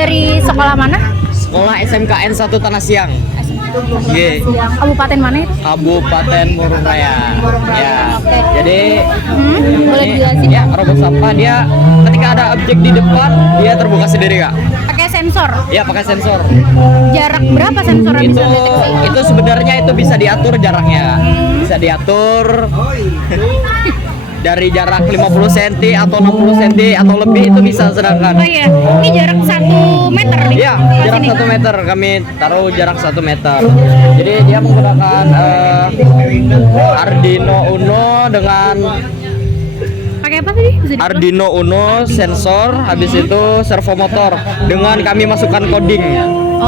dari sekolah mana? Sekolah SMKN 1 Tanah Siang. Oke. Kabupaten mana itu? Kabupaten Murung Raya. Ya. Oke. Jadi Boleh ini, dijelasin? ya, robot sampah dia ketika ada objek di depan dia terbuka sendiri, Kak. Pakai sensor. Ya, pakai sensor. Jarak berapa sensor yang Itu bisa deteksi? itu sebenarnya itu bisa diatur jaraknya. Bisa diatur dari jarak 50 cm atau 60 cm atau lebih itu bisa sedangkan. Oh iya, ini jarak 1 meter nih. Iya, ke jarak sini. 1 meter kami taruh jarak 1 meter. Jadi dia menggunakan Arduino Uno dengan Pakai apa tadi? Bisa diulang? Arduino Uno sensor, habis itu servo motor dengan kami masukkan coding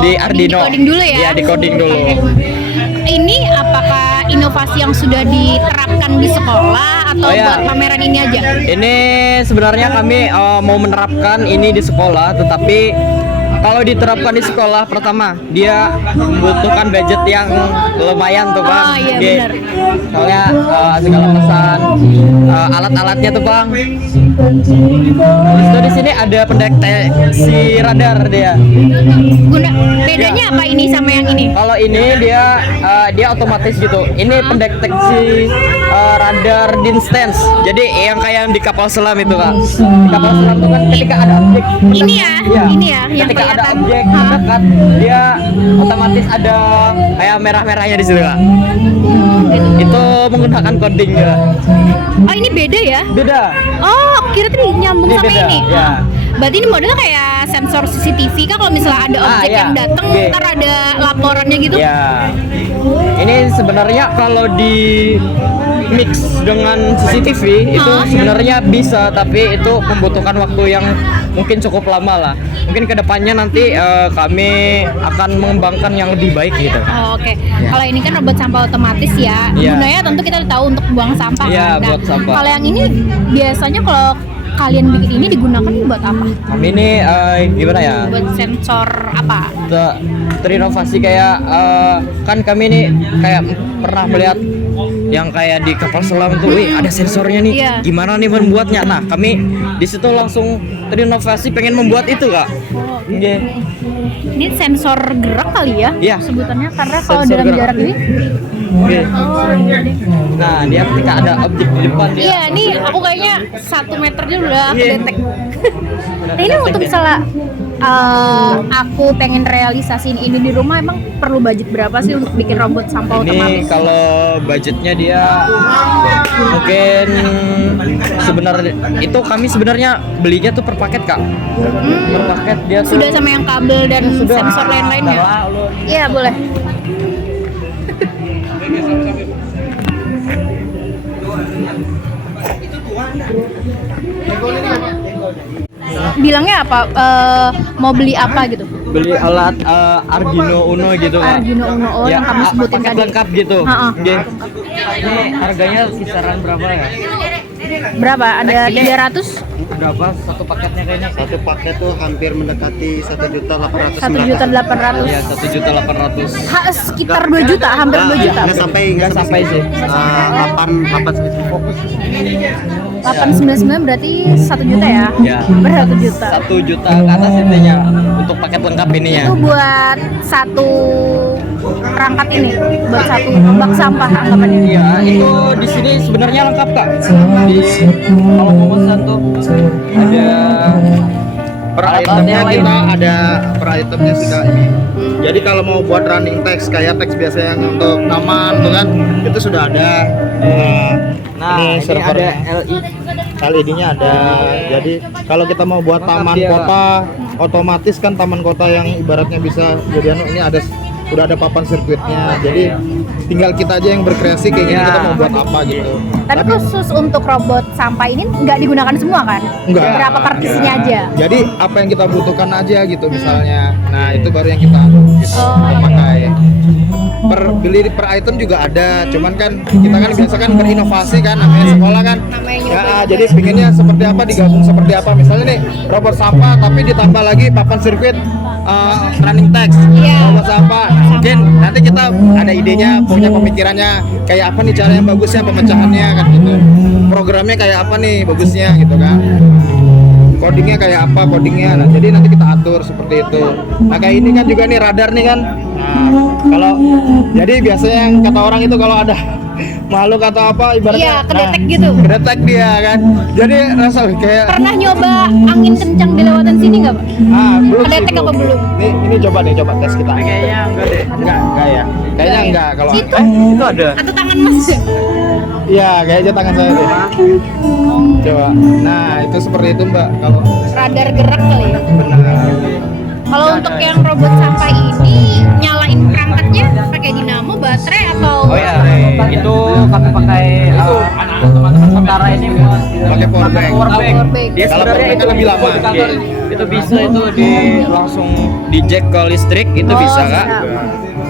di Arduino. Di-coding dulu ya? Iya, di coding dulu. Oke. Ini apakah inovasi yang sudah diterapkan di sekolah atau Oh, ya. buat pameran ini aja? Ini sebenarnya kami mau menerapkan ini di sekolah, tetapi kalau diterapkan di sekolah pertama dia membutuhkan budget yang lumayan tuh, Bang. Oh, iya, Oke. benar. Soalnya segala pesan alat-alatnya tuh, Bang. Terus tuh di sini ada pendeteksi radar dia. Bedanya apa ini sama yang ini? Kalau ini dia otomatis gitu. Ini pendeteksi radar distance. Jadi yang kayak di kapal selam itu, Kak. Di kapal selam itu kan ketika ada objek Ini ya, Iya. ini ya yang ketika ada kelihatan. objek Hah? dekat dia otomatis ada kayak merah-merahnya di situ, Kak. Itu menggunakan coding ya. Oh ini beda ya? Beda. Oh kira tadi nyambung Ini sama beda, ini. ya. Berarti ini modelnya kayak sensor CCTV kan, kalau misalnya ada objek iya. yang datang, Oke. ntar ada laporannya gitu. Ya. Ini sebenarnya kalau di mix dengan CCTV itu Hah? sebenarnya bisa, tapi itu membutuhkan waktu yang mungkin cukup lama lah. Mungkin kedepannya nanti kami akan mengembangkan yang lebih baik gitu. Oh, oke. Kalau ini kan robot sampah otomatis ya. Iya. Gunanya tentu kita tahu untuk buang sampah Iya, kan. Nah, buat sampah. kalau yang ini biasanya kalau kalian bikin ini digunakan buat apa? Kami ini gimana ya? Buat sensor apa? Terinovasi kayak kan kami ini kayak pernah melihat yang kayak di kapal selam tuh, wih ada sensornya nih, Iya. gimana nih membuatnya? Nah kami di situ langsung terinovasi pengen membuat itu, Kak. Iya. Ini sensor gerak kali ya? Iya. Sebutannya karena kalau Sensor dalam gerak. jarak ini. Oke. Oh iya deh. Nah dia ketika ada objek di depan dia. Iya, nih aku kayaknya 1 meternya udah Iya. kedetek. Nah ini untuk misalnya aku pengen realisasiin ini di rumah, emang perlu budget berapa sih untuk bikin robot sampah Ini otomatis? kalau budgetnya dia mungkin sebenarnya itu kami sebenarnya belinya tuh per paket, Kak. Per paket dia tuh Sudah sama yang kabel dan Sudah. sensor lain-lainnya? Nah, lu. Iya boleh. Bilangnya apa? Mau beli apa gitu? Beli alat Arduino Uno gitu, Kak. Arduino Uno, oh, yang kamu sebutin paket tadi. lengkap gitu. Ha-ha. Oke. Ini harganya kisaran berapa ya? Berapa? Ada 300? Berapa satu paketnya kayaknya? Satu paket tuh hampir mendekati 1.800.000. 1.800.000. Iya, 1.800.000. Sekitar 2 juta, hampir 2 juta. Nggak sampai, Nggak sampai sih. 8 fokus. 899 berarti 1 juta ya? Ya. Berapa 1 juta? 1 juta ke atas intinya untuk paket lengkap ini ya. Itu buat satu perangkat ini, buat satu bak sampah anggapannya. Iya, itu di sini sebenarnya lengkap, Kak. Di kalau mau pesan tuh ada Per itemnya kita ada per itemnya sudah ini. Jadi kalau mau buat running text kayak teks biasa yang untuk taman tuh kan itu sudah ada. Nah, ini server ada LI. LED-nya ada. Jadi kalau kita mau buat Lengkap taman dia, kota, otomatis kan taman kota yang ibaratnya bisa jadi ini ada udah ada papan sirkuitnya. Jadi tinggal kita aja yang berkreasi kayak gini Ya. kita mau buat apa gitu. Tapi khusus untuk robot sampah ini nggak digunakan semua kan? Enggak. Berapa partisinya aja? Jadi apa yang kita butuhkan aja gitu misalnya. Nah, itu baru yang kita gitu, Oh, pakai. Beli per item juga ada, cuman kan kita kan biasa kan berinovasi kan namanya sekolah kan. Namanya Ya, nyoba. jadi pinginnya seperti apa digabung seperti apa. Misalnya nih robot sampah tapi ditambah lagi papan sirkuit running text Iya. robot sampah. Nah, mungkin nanti kita ada idenya, punya pemikirannya kayak apa nih cara yang bagusnya pemecahannya kan gitu. Programnya kayak apa nih bagusnya gitu kan. codingnya kayak apa codingnya. Nah, jadi nanti kita atur seperti itu. Nah, kayak ini kan juga nih radar nih kan. Nah, kalau jadi biasanya yang kata orang itu kalau ada makhluk atau apa ibaratnya Iya, kedetek gitu. kedetek dia kan. Jadi rasa kayak Pernah nyoba angin kencang dilewatan sini nggak, Pak? belum Kedetek sih, apa belum? Ini coba tes kita. Kayaknya enggak deh. Enggak ya. Kayaknya enggak kalau Itu Itu ada. atau tangan Mas? iya, kayaknya tangan saya deh. Coba. Nah, itu seperti itu, Mbak. Kalau Radar gerak kali ya. benar. Kalau untuk yang robot sampah ini nyalain perangkatnya pakai dinamo, baterai atau Oh ya, itu kami pakai sementara ini buat Pakai power bank. power bank. Power bank. Dia Kalau sebenarnya power bank itu kan lebih lama. Itu bisa itu langsung di jack ke listrik itu Oh, bisa Kak. siap.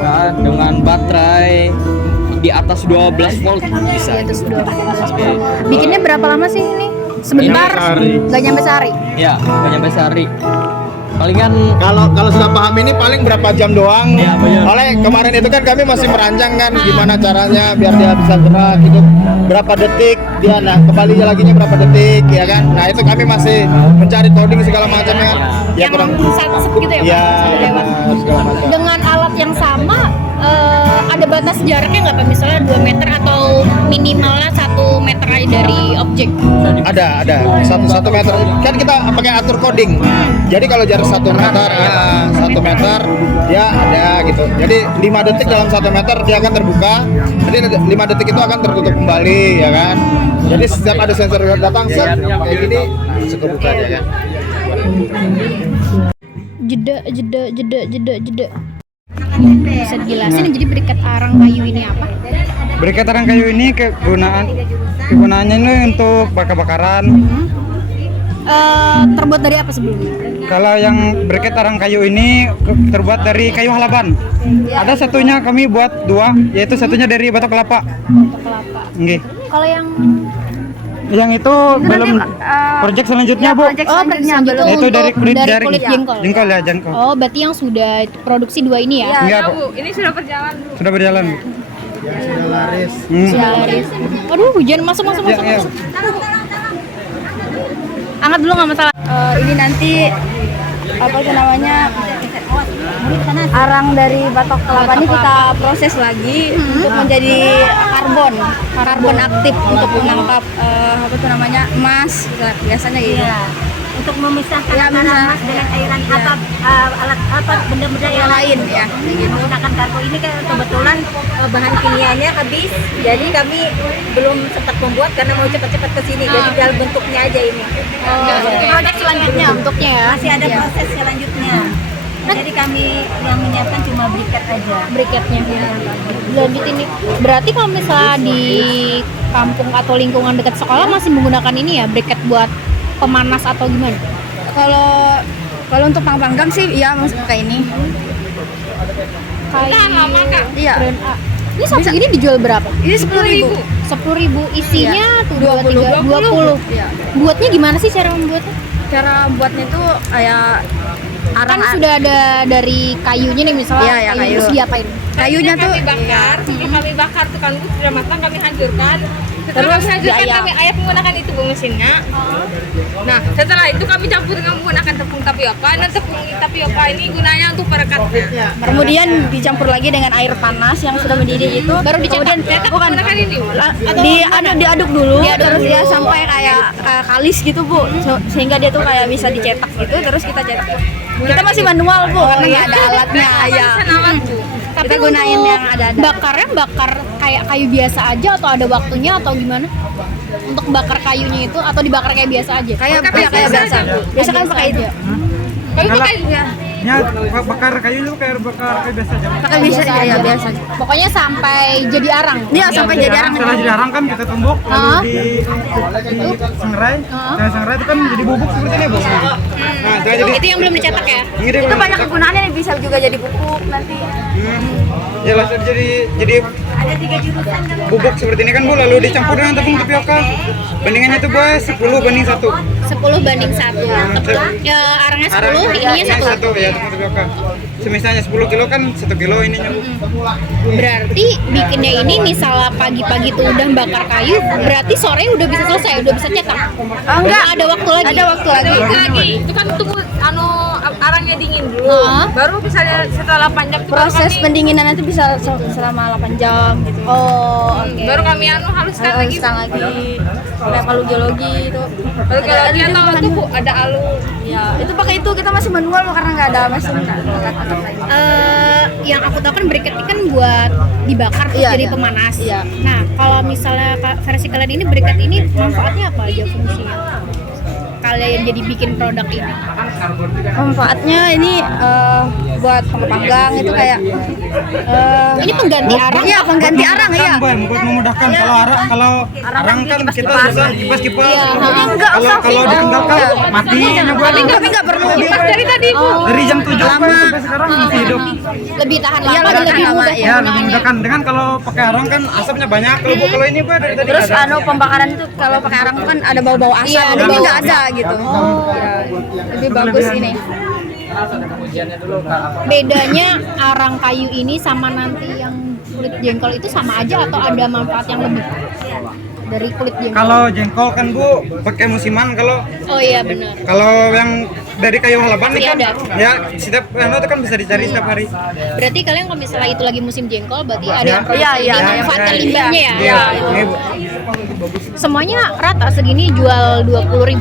Nah, dengan baterai di atas 12 volt bisa. Iya, itu sudah. Bikinnya berapa lama sih ini? Sebentar, Sehari. nggak nyampe sehari. Ya, nggak nyampe sehari. Palingan Kalau sudah paham ini paling berapa jam doang. Iya, benar. Oleh kemarin itu kan kami masih merancang kan gimana caranya biar dia bisa gerak gitu. Berapa detik dia kembali lagi berapa detik ya kan. Nah, itu kami masih mencari coding segala macamnya kan. Ya Yang kurang sat gitu ya, ya Pak? Lewat. segala macam. Dengan alat yang sama, ada batas jaraknya nggak, Pak? Misalnya 2 meter atau minimalnya 1 meter aja dari objek. Ada 1 meter kan kita pakai atur coding. Jadi kalau jarak 1 meter ya 1 meter dia ada gitu. Jadi 5 detik dalam 1 meter dia akan terbuka. Jadi 5 detik itu akan tertutup kembali ya kan. Jadi setiap ada sensor datang set kayak gini suka buka dia kan. Jeda. Bisa dijelasin jadi berikat arang kayu ini apa? Berikat arang kayu ini kegunaannya ini untuk bakar-bakaran. Terbuat dari apa sebelumnya? Kalau yang berikat arang kayu ini terbuat dari kayu halaban. Ada satunya kami buat 2, yaitu satunya dari batok kelapa. Batok kelapa. Nggih. Kalau yang Yang itu belum project selanjutnya, Bu. selanjutnya belum. Itu dari kulit dari jaring. kulit jengkol. Jengkol ya, jengkol. Oh, berarti yang sudah produksi 2 ini ya? Enggak, Bu. Ini sudah berjalan. Sudah berjalan. Sudah laris. Sudah laris. Aduh, hujan masuk. Ya. Angkat dulu nggak masalah. Ini nanti apa itu namanya arang dari batok kelapa ini kita proses lagi untuk menjadi karbon aktif untuk menangkap apa itu namanya emas biasanya gitu. Untuk memisahkan Ya, antara bisa. emas dengan cairan Ya. alat apa benda-benda yang lain ya. menggunakan kargo ini kan kebetulan bahan kimianya habis, jadi kami belum sempat membuat karena mau cepat-cepat ke sini, jadi dalam bentuknya aja ini. Project selanjutnya bentuknya ya? Masih ada proses selanjutnya, jadi kami yang menyiapkan cuma briket aja. Briketnya. Lanjut ini. Berarti kalau misalnya di kampung atau lingkungan dekat sekolah masih menggunakan ini ya, briket buat pemanas atau gimana? Kalau untuk panggang sih ya kayak ini. Kayak lama, Kak. Iya. brand A. Ini satu ini dijual berapa? Ini 10.000. 10.000 isinya tuh 20. 20. Iya. Buatnya gimana sih cara membuatnya? Cara buatnya itu kayak Kan sudah ada dari kayunya nih misalnya, Iya, iya, kayu. terus diapain? kayunya tuh Sebelum kami bakar tuh kan Bu, sudah matang kami hancurkan. Setelah Terus kami hancurkan diayak. kami ayak menggunakan itu Bu mesinnya. Nah setelah itu kami campur dengan menggunakan tepung tapioka. Dan tepung tapioka ini gunanya untuk perekatnya. kemudian dicampur lagi dengan air panas yang sudah mendidih itu Baru dicetak. kemudian bukan Menggunakan ini Bu. diaduk dulu terus dia sampai kayak kalis gitu Bu. Sehingga dia tuh kayak bisa dicetak gitu terus kita cetak. Kita masih manual Bu karena nggak ada alatnya ya. Alat Bu. Tapi Kita gunain untuk yang ada-ada. Bakarnya bakar kayak kayu biasa aja atau ada waktunya atau gimana? Untuk bakar kayunya itu atau dibakar kayak biasa aja? Kayak biasa. Biasa kan pakai itu. Kami pakai Ya, bakar kayu itu kayak bakar kayu biasa aja. Pakai biasa aja ya biasa. Pokoknya sampai jadi arang. Iya sampai jadi arang. Setelah jadi arang kan kita tumbuk lalu di sangrai. Nah, sangrai itu kan jadi bubuk seperti ini, Bu. Nah, jadi Itu yang belum dicetak ya? ini dia Itu belum banyak dicetak. kegunaannya nih, bisa juga jadi pupuk nanti. Ya lah, jadi Ada 3 jurusan kan. bubuk seperti ini kan Bu, lalu dicampur dengan tepung tapioka. Bandingannya itu Bu 10 banding 1. 10 banding 1. Ya, arangnya 10, ininya 1. Ya, tepung tapioka. Semisalnya 10 kilo kan 1 kilo ininya Bu. Berarti bikinnya ini misalnya pagi-pagi tuh udah bakar kayu, berarti sore udah bisa selesai, udah bisa cetak. Oh, enggak. Ada waktu lagi. Ada waktu lagi. lagi itu kan tunggu arangnya dingin dulu. Heeh. Baru misalnya setelah 8 jam itu baru Proses kami- pendinginan itu bisa selama 8 jam gitu. Oh, oke. baru kami haluskan lagi. Sekarang lagi kayak kalau geologi itu. Kalau geologi Ada atau itu Bu, ada alu. Ya, itu pakai itu kita masih manual karena nggak ada mesin kan. Yang aku tahu kan briquette ini kan buat dibakar terus Iya, jadi iya. pemanas. Iya. Nah, kalau misalnya versi kalian ini briquette ini manfaatnya apa aja fungsinya? Kalian jadi bikin produk ini. Manfaatnya ini buat panggang itu kayak Ini pengganti arang. Iya, pengganti arang ya. Buat memudahkan kalau arang kan kita bisa kipas-kipas. Iya, Kalau ditinggalkan matinya Bu. Tapi nggak perlu Kipas dari tadi Bu. Dari jam 7 sampai sekarang masih hidup. Lebih tahan Iya, lama dan lebih lebih tahan mudah lama, Ya, lebih memudahkan. Dengan kalau pakai arang kan asapnya banyak. Kalau ini Bu dari tadi Terus nggak ada. pembakaran itu kalau pakai arang kan ada bau-bau asap, Iya, ada ini bau nggak ada gitu. Ya, lebih bagus ini. Bedanya arang kayu ini sama nanti yang kulit jengkol itu sama aja atau ada manfaat yang lebih dari kulit jengkol? Kalau jengkol kan Bu pakai musiman. Oh iya benar. Kalau yang dari kayu halaban ini Iya, kan ada. ya setiap itu kan bisa dicari setiap hari. Berarti kalian kalau misalnya itu lagi musim jengkol berarti ada yang Iya, iya, produksi iya. manfaatkan limbahnya ya? Iya, ini Bu. Semuanya rata segini jual 20.000.